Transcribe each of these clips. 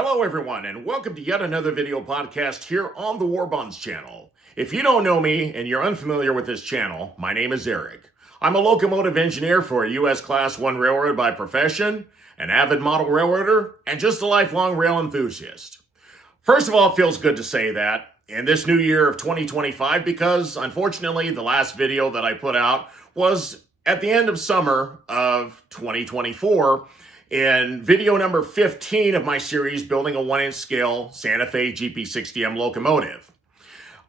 Hello everyone, and welcome to yet another video podcast here on the War Bonds channel. If you don't know me and you're unfamiliar with this channel, my name is Eric. I'm a locomotive engineer for a U.S. Class 1 railroad by profession, an avid model railroader, and just a lifelong rail enthusiast. First of all, it feels good to say that in this new year of 2025 because, unfortunately, the last video that I put out was at the end of summer of 2024, in video number 15 of my series, Building a 1-inch Scale Santa Fe GP60M Locomotive.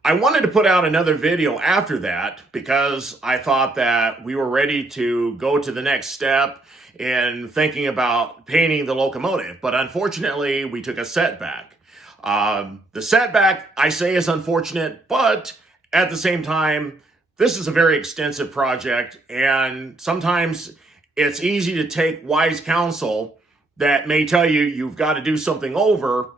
I wanted to put out another video after that because I thought that we were ready to go to the next step in thinking about painting the locomotive, but unfortunately we took a setback. The setback, I say, is unfortunate, but at the same time, this is a very extensive project, and sometimes it's easy to take wise counsel that may tell you you've got to do something over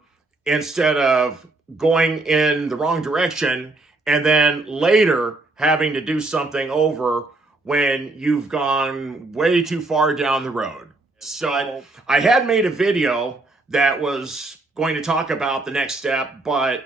instead of going in the wrong direction and then later having to do something over when you've gone way too far down the road. So I had made a video that was going to talk about the next step, but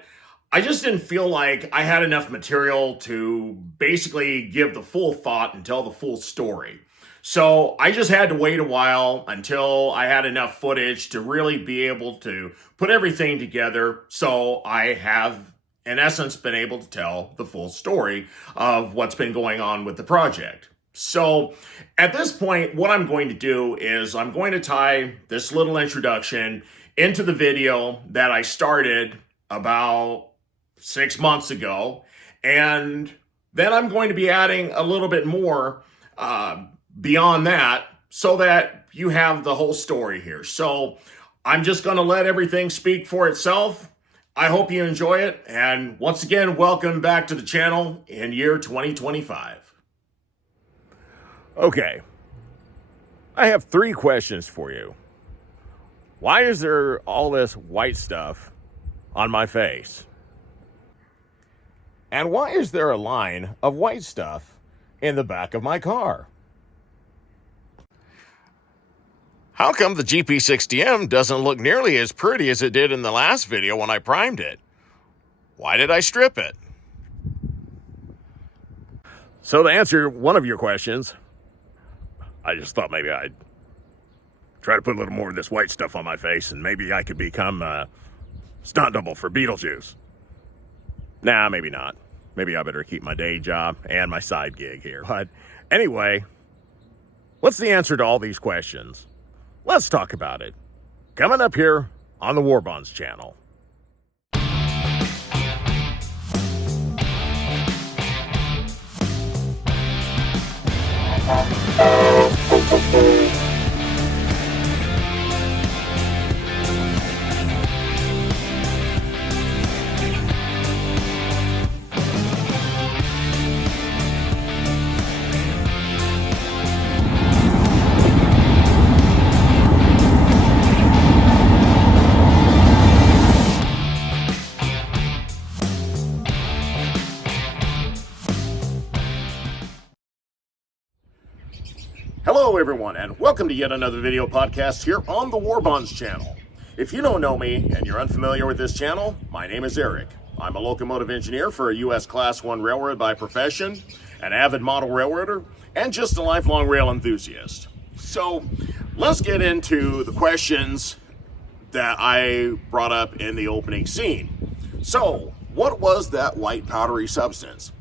I just didn't feel like I had enough material to basically give the full thought and tell the full story. So I just had to wait a while until I had enough footage to really be able to put everything together. So I have, in essence, been able to tell the full story of what's been going on with the project. So at this point, what I'm going to do is I'm going to tie this little introduction into the video that I started about 6 months ago. And then I'm going to be adding a little bit more beyond that so that you have the whole story here. So I'm just going to let everything speak for itself. I hope you enjoy it. And once again, welcome back to the channel in year 2025. Okay. I have 3 questions for you. Why is there all this white stuff on my face? And why is there a line of white stuff in the back of my car? How come the GP60M doesn't look nearly as pretty as it did in the last video when I primed it? Why did I strip it? So to answer one of your questions, I just thought maybe I'd try to put a little more of this white stuff on my face and maybe I could become a stunt double for Beetlejuice. Nah, maybe not. Maybe I better keep my day job and my side gig here. But anyway, what's the answer to all these questions? Let's talk about it. Coming up here on the War Bonds channel. Hello everyone, and welcome to yet another video podcast here on the War Bonds channel. If you don't know me and you're unfamiliar with this channel, my name is Eric. I'm a locomotive engineer for a U.S. Class 1 railroad by profession, an avid model railroader, and just a lifelong rail enthusiast. So let's get into the questions that I brought up in the opening scene. So what was that white powdery substance?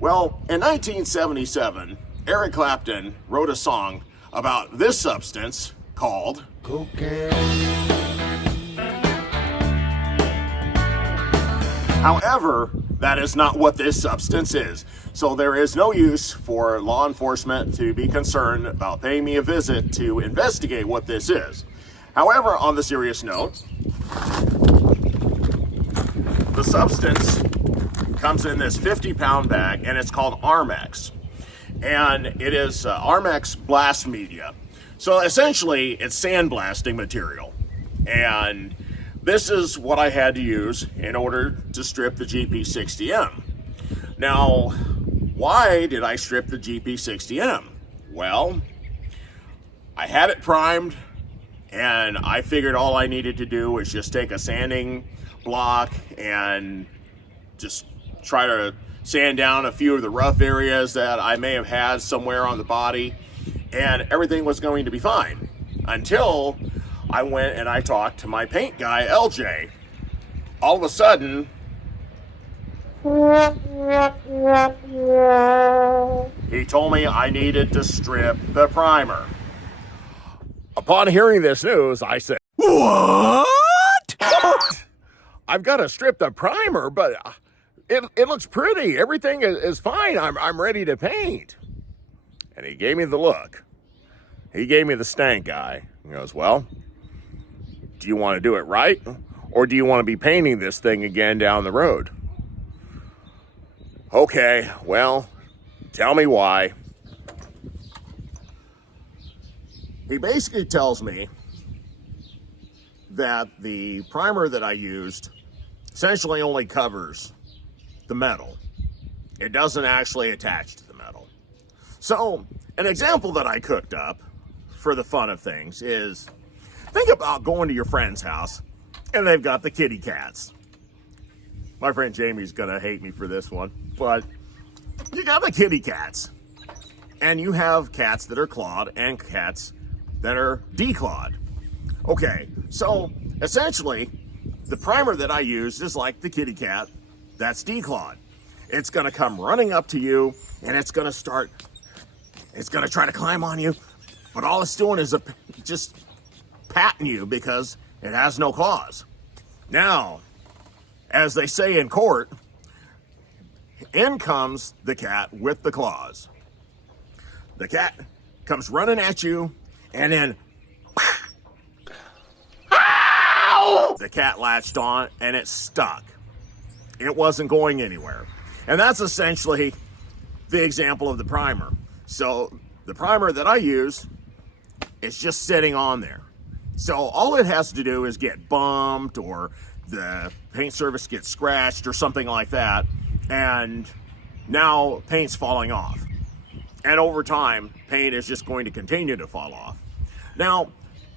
Well, in 1977, Eric Clapton wrote a song about this substance called cocaine. However, that is not what this substance is. So there is no use for law enforcement to be concerned about paying me a visit to investigate what this is. However, on the serious note, the substance comes in this 50-pound bag and it's called Armex. And it is Armex blast media. So essentially, it's sandblasting material. And this is what I had to use in order to strip the GP60M. Now, why did I strip the GP60M? Well, I had it primed And I figured all I needed to do was just take a sanding block and just try to sand down a few of the rough areas that I may have had somewhere on the body, and everything was going to be fine. Until I went and I talked to my paint guy, LJ. All of a sudden, he told me I needed to strip the primer. Upon hearing this news, I said, "What? I've got to strip the primer, but it looks pretty. Everything is fine. I'm ready to paint." And he gave me the look. He gave me the stank eye. He goes, "Well, do you want to do it right? Or do you want to be painting this thing again down the road?" Okay, well, tell me why. He basically tells me that the primer that I used essentially only covers the metal. It doesn't actually attach to the metal. So, an example that I cooked up for the fun of things is, think about going to your friend's house and they've got the kitty cats. My friend Jamie's gonna hate me for this one, but you got the kitty cats. And you have cats that are clawed and cats that are declawed. Okay, so essentially, the primer that I used is like the kitty cat that's declawed. It's gonna come running up to you and it's gonna try to climb on you, but all it's doing is just patting you because it has no claws. Now, as they say in court, in comes the cat with the claws. The cat comes running at you, and then the cat latched on and it stuck. It wasn't going anywhere. And that's essentially the example of the primer. So the primer that I use is just sitting on there. So all it has to do is get bumped or the paint surface gets scratched or something like that, and now paint's falling off. And over time, paint is just going to continue to fall off. Now,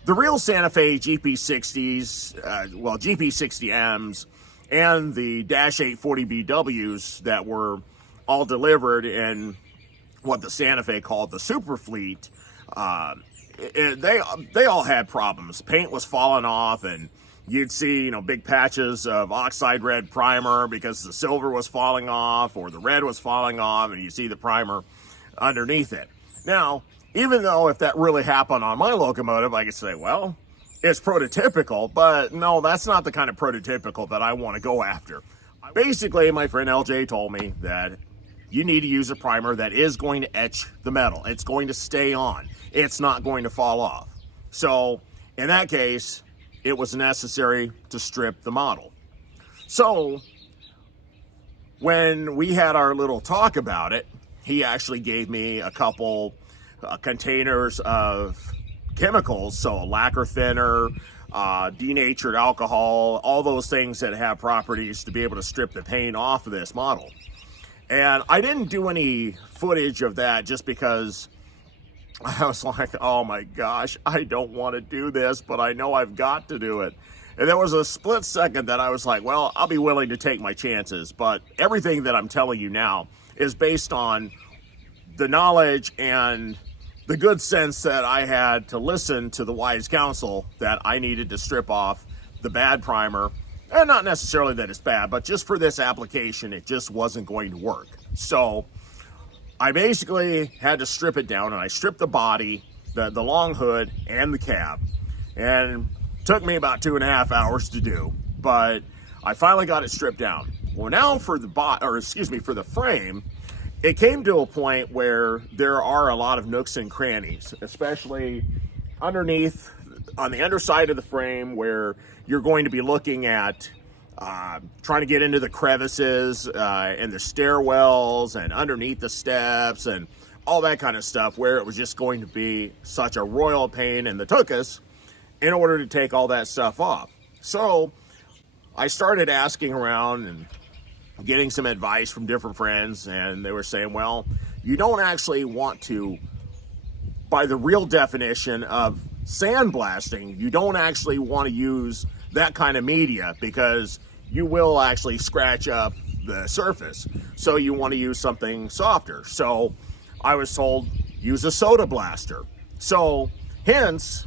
the real Santa Fe GP60s, GP60Ms, and the Dash 840 BWs that were all delivered in what the Santa Fe called the Super Fleet, they all had problems. Paint was falling off, and you'd see, big patches of oxide red primer because the silver was falling off or the red was falling off, and you see the primer underneath it. Now, even though if that really happened on my locomotive, I could say, well, it's prototypical, but no, that's not the kind of prototypical that I want to go after. Basically, my friend LJ told me that you need to use a primer that is going to etch the metal. It's going to stay on. It's not going to fall off. So, in that case, it was necessary to strip the model. So, when we had our little talk about it, he actually gave me a couple containers of chemicals, so lacquer thinner, denatured alcohol, all those things that have properties to be able to strip the paint off of this model. And I didn't do any footage of that just because I was like, oh my gosh, I don't want to do this, but I know I've got to do it. And there was a split second that I was like, well, I'll be willing to take my chances, but everything that I'm telling you now is based on the knowledge and the good sense that I had to listen to the wise counsel that I needed to strip off the bad primer. And not necessarily that it's bad, but just for this application, it just wasn't going to work. So I basically had to strip it down, and I stripped the body, the long hood, and the cab. And it took me about 2.5 hours to do, but I finally got it stripped down. Well, now for the frame, it came to a point where there are a lot of nooks and crannies, especially underneath, on the underside of the frame, where you're going to be looking at trying to get into the crevices and the stairwells and underneath the steps and all that kind of stuff, where it was just going to be such a royal pain in the tuchus in order to take all that stuff off. So I started asking around and getting some advice from different friends, and they were saying, well, you don't actually want to, by the real definition of sandblasting, you don't actually want to use that kind of media because you will actually scratch up the surface. So you want to use something softer. So I was told, use a soda blaster. So hence,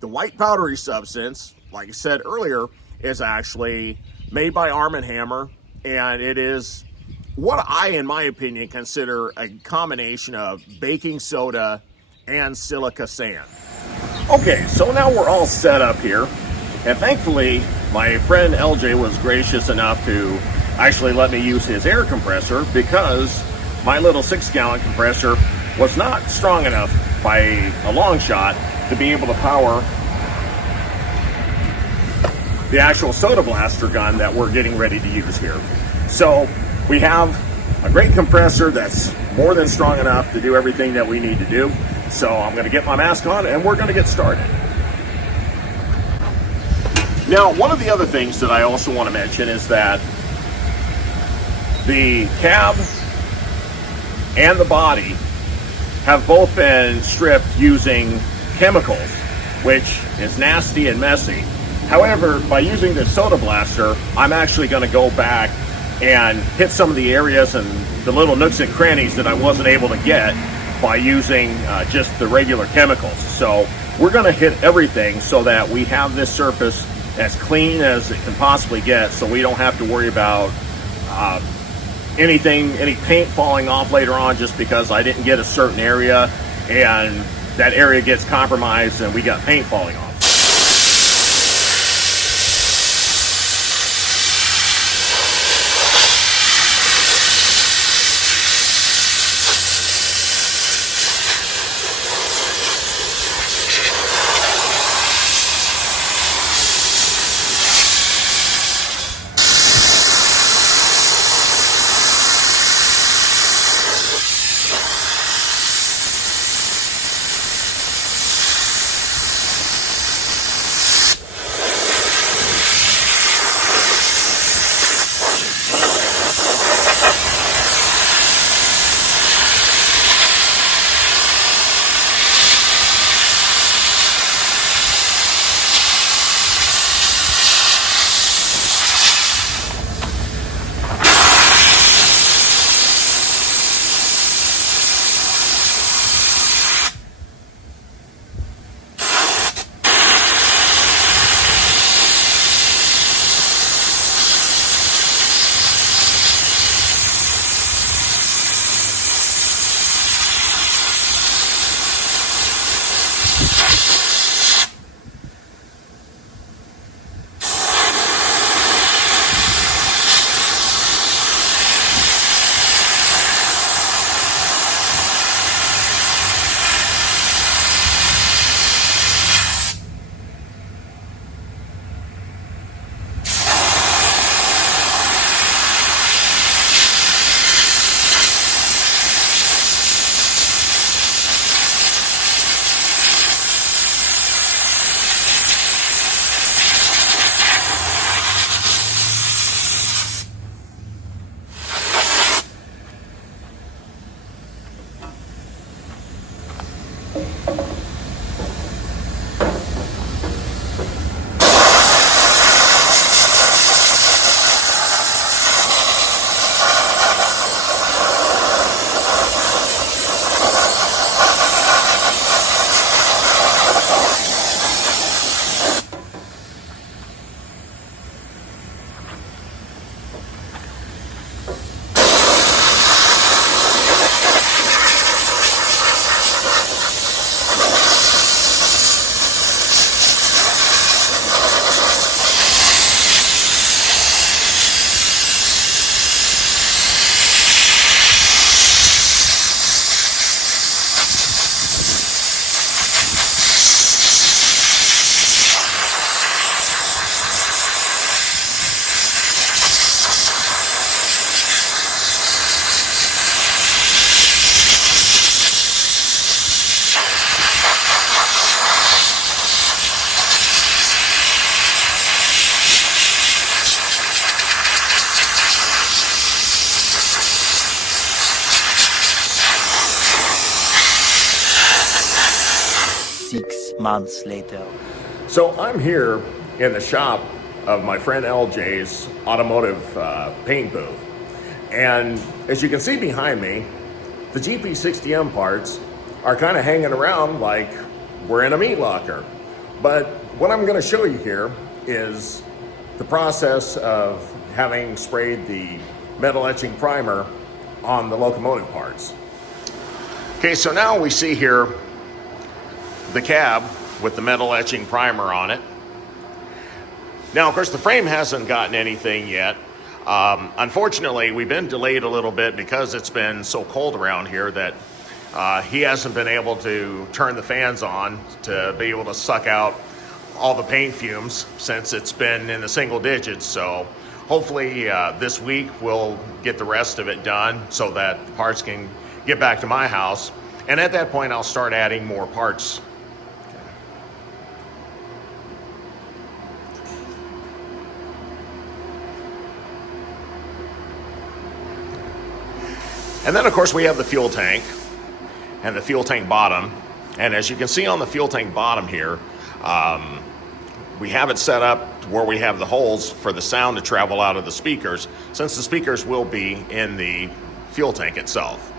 the white powdery substance, like I said earlier, is actually made by Arm & Hammer, and it is what I, in my opinion, consider a combination of baking soda and silica sand. Okay, so now we're all set up here, and thankfully my friend LJ was gracious enough to actually let me use his air compressor, because my little 6-gallon compressor was not strong enough by a long shot to be able to power the actual soda blaster gun that we're getting ready to use here. So we have a great compressor that's more than strong enough to do everything that we need to do. So I'm going to get my mask on and we're going to get started. Now, one of the other things that I also want to mention is that the cab and the body have both been stripped using chemicals, which is nasty and messy. However, by using this soda blaster, I'm actually going to go back and hit some of the areas and the little nooks and crannies that I wasn't able to get by using just the regular chemicals. So we're going to hit everything so that we have this surface as clean as it can possibly get, so we don't have to worry about any paint falling off later on just because I didn't get a certain area and that area gets compromised and we got paint falling off. months later. So I'm here in the shop of my friend LJ's automotive paint booth. And as you can see behind me, the GP60M parts are kind of hanging around like we're in a meat locker. But what I'm going to show you here is the process of having sprayed the metal etching primer on the locomotive parts. Okay, so now we see here the cab with the metal etching primer on it. Now, of course, the frame hasn't gotten anything yet. Unfortunately, we've been delayed a little bit because it's been so cold around here that he hasn't been able to turn the fans on to be able to suck out all the paint fumes since it's been in the single digits. So hopefully this week we'll get the rest of it done so that the parts can get back to my house. And at that point, I'll start adding more parts. And then, of course, we have the fuel tank and the fuel tank bottom. And as you can see on the fuel tank bottom here, we have it set up where we have the holes for the sound to travel out of the speakers, since the speakers will be in the fuel tank itself.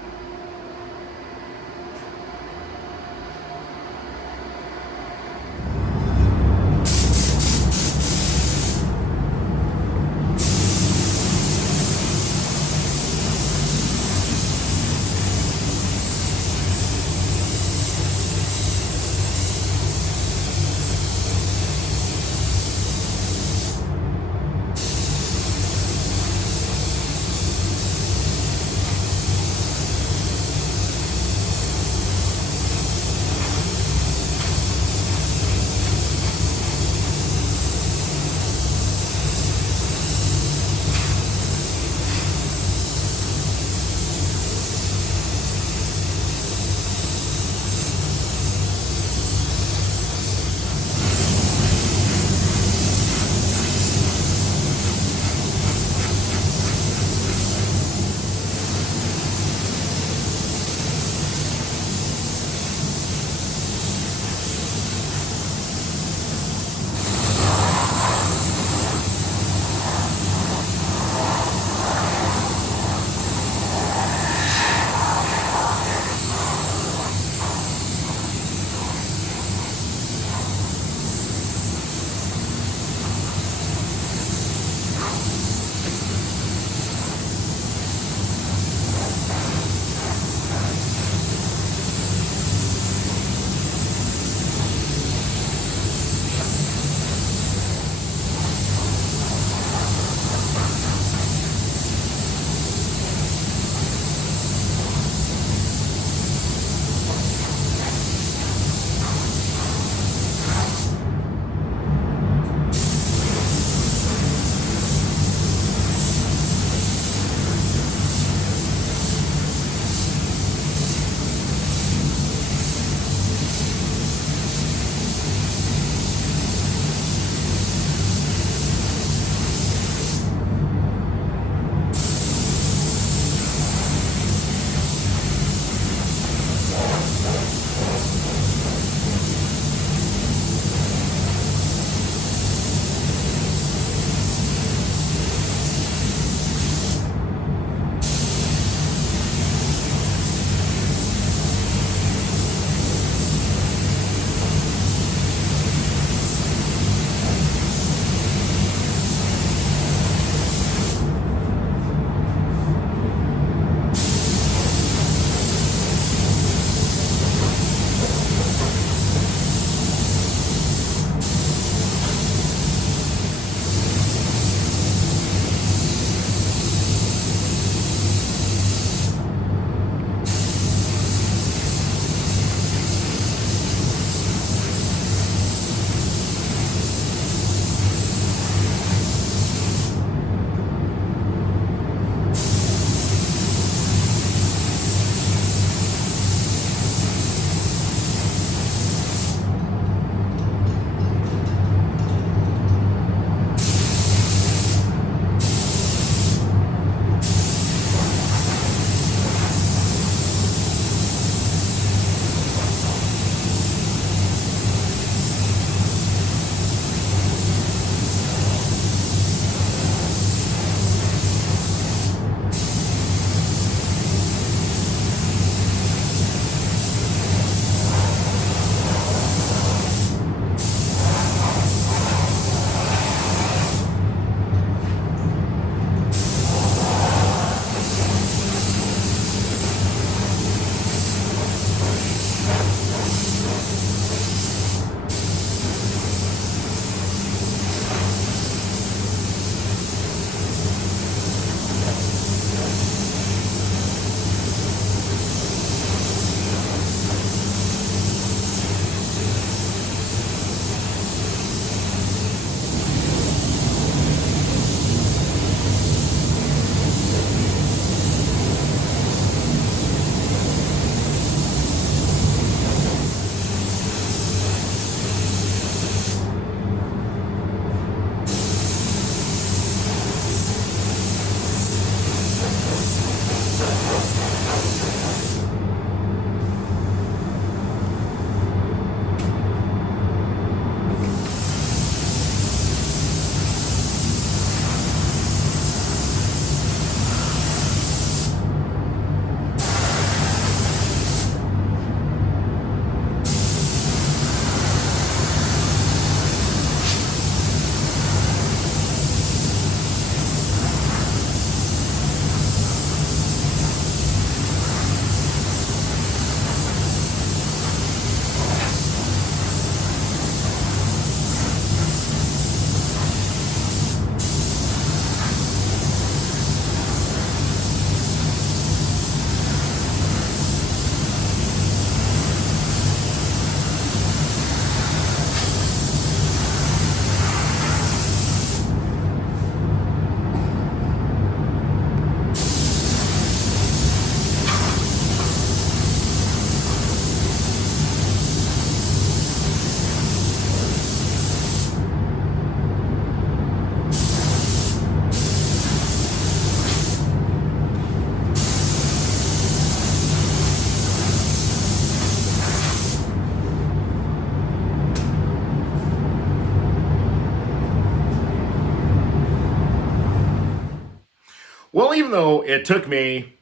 Well, even though it took me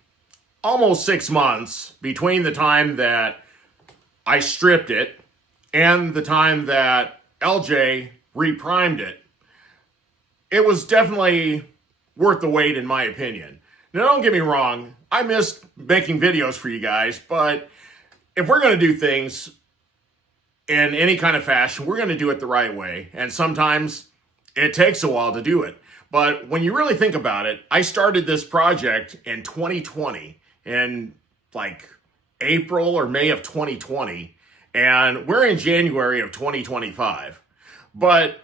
almost 6 months between the time that I stripped it and the time that LJ reprimed it, it was definitely worth the wait in my opinion. Now, don't get me wrong, I missed making videos for you guys, but if we're going to do things in any kind of fashion, we're going to do it the right way. And sometimes it takes a while to do it. But when you really think about it, I started this project in 2020, in like April or May of 2020, and we're in January of 2025. But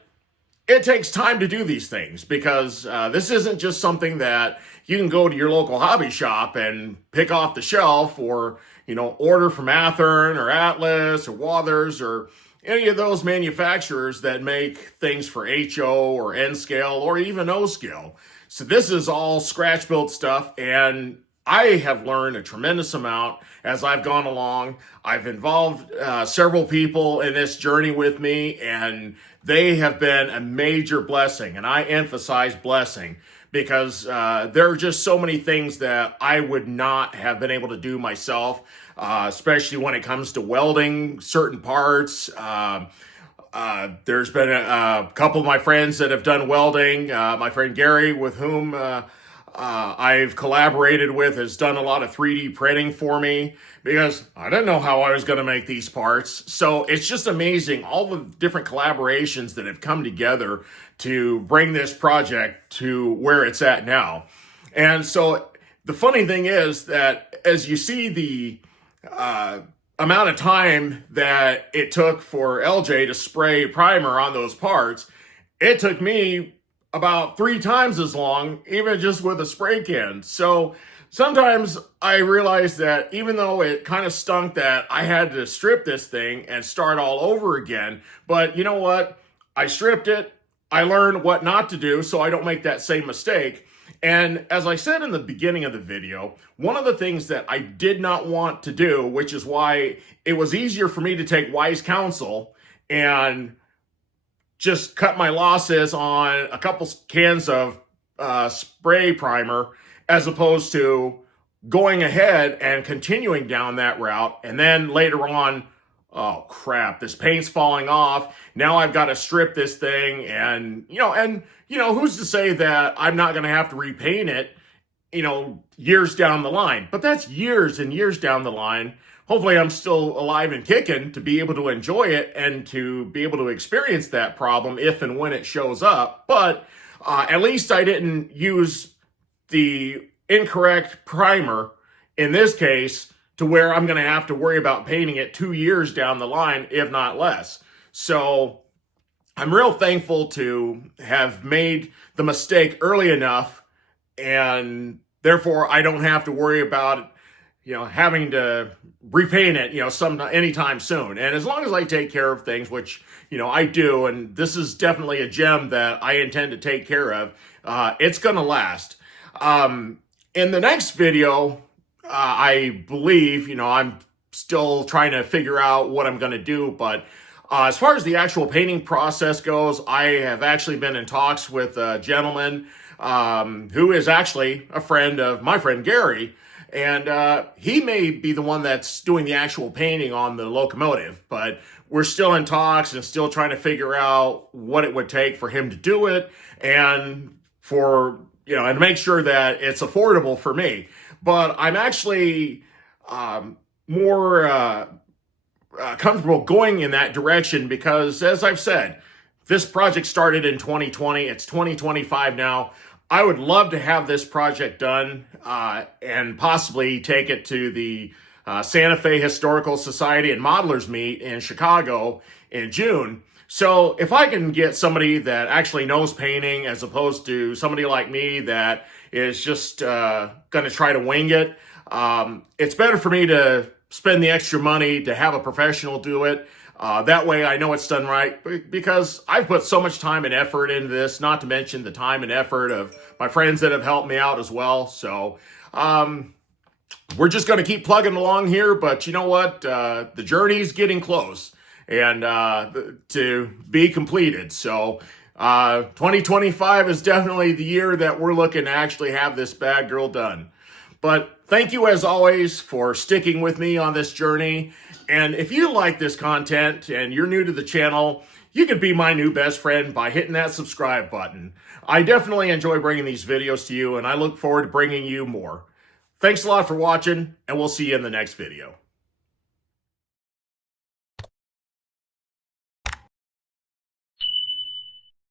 it takes time to do these things because this isn't just something that you can go to your local hobby shop and pick off the shelf, or order from Athearn or Atlas or Wathers or any of those manufacturers that make things for HO or N scale or even O scale. So this is all scratch built stuff, and I have learned a tremendous amount as I've gone along. I've involved several people in this journey with me, and they have been a major blessing. And I emphasize blessing because there are just so many things that I would not have been able to do myself, especially when it comes to welding certain parts. There's been a couple of my friends that have done welding. My friend Gary, with whom I've collaborated with, has done a lot of 3D printing for me because I didn't know how I was going to make these parts. So it's just amazing all the different collaborations that have come together to bring this project to where it's at now. And so the funny thing is that as you see the amount of time that it took for LJ to spray primer on those parts, it took me about 3 times as long, even just with a spray can. So sometimes I realize that even though it kind of stunk that I had to strip this thing and start all over again, but you know what? I stripped it. I learned what not to do so I don't make that same mistake. And as I said in the beginning of the video, one of the things that I did not want to do, which is why it was easier for me to take wise counsel and just cut my losses on a couple cans of spray primer, as opposed to going ahead and continuing down that route. And then later on, oh crap, this paint's falling off. Now I've got to strip this thing, and who's to say that I'm not going to have to repaint it, years down the line. But that's years and years down the line. Hopefully I'm still alive and kicking to be able to enjoy it and to be able to experience that problem if and when it shows up. But at least I didn't use the incorrect primer in this case to where I'm going to have to worry about painting it 2 years down the line, if not less. So I'm real thankful to have made the mistake early enough, and therefore I don't have to worry about it, having to repaint it, anytime soon. And as long as I take care of things, which, I do, and this is definitely a gem that I intend to take care of, it's going to last. In the next video, I believe, I'm still trying to figure out what I'm going to do, but as far as the actual painting process goes, I have actually been in talks with a gentleman who is actually a friend of my friend Gary. And he may be the one that's doing the actual painting on the locomotive, but we're still in talks and still trying to figure out what it would take for him to do it, and and make sure that it's affordable for me. But I'm actually more comfortable going in that direction because, as I've said, this project started in 2020. It's 2025 now. I would love to have this project done and possibly take it to the Santa Fe Historical Society and Modelers Meet in Chicago in June. So if I can get somebody that actually knows painting as opposed to somebody like me that is just going to try to wing it, it's better for me to spend the extra money to have a professional do it. That way I know it's done right, because I've put so much time and effort into this, not to mention the time and effort of my friends that have helped me out as well. So we're just going to keep plugging along here, but you know what? The journey's getting close and to be completed. So 2025 is definitely the year that we're looking to actually have this bad girl done. But thank you as always for sticking with me on this journey. And if you like this content and you're new to the channel, you can be my new best friend by hitting that subscribe button. I definitely enjoy bringing these videos to you, and I look forward to bringing you more. Thanks a lot for watching, and we'll see you in the next video.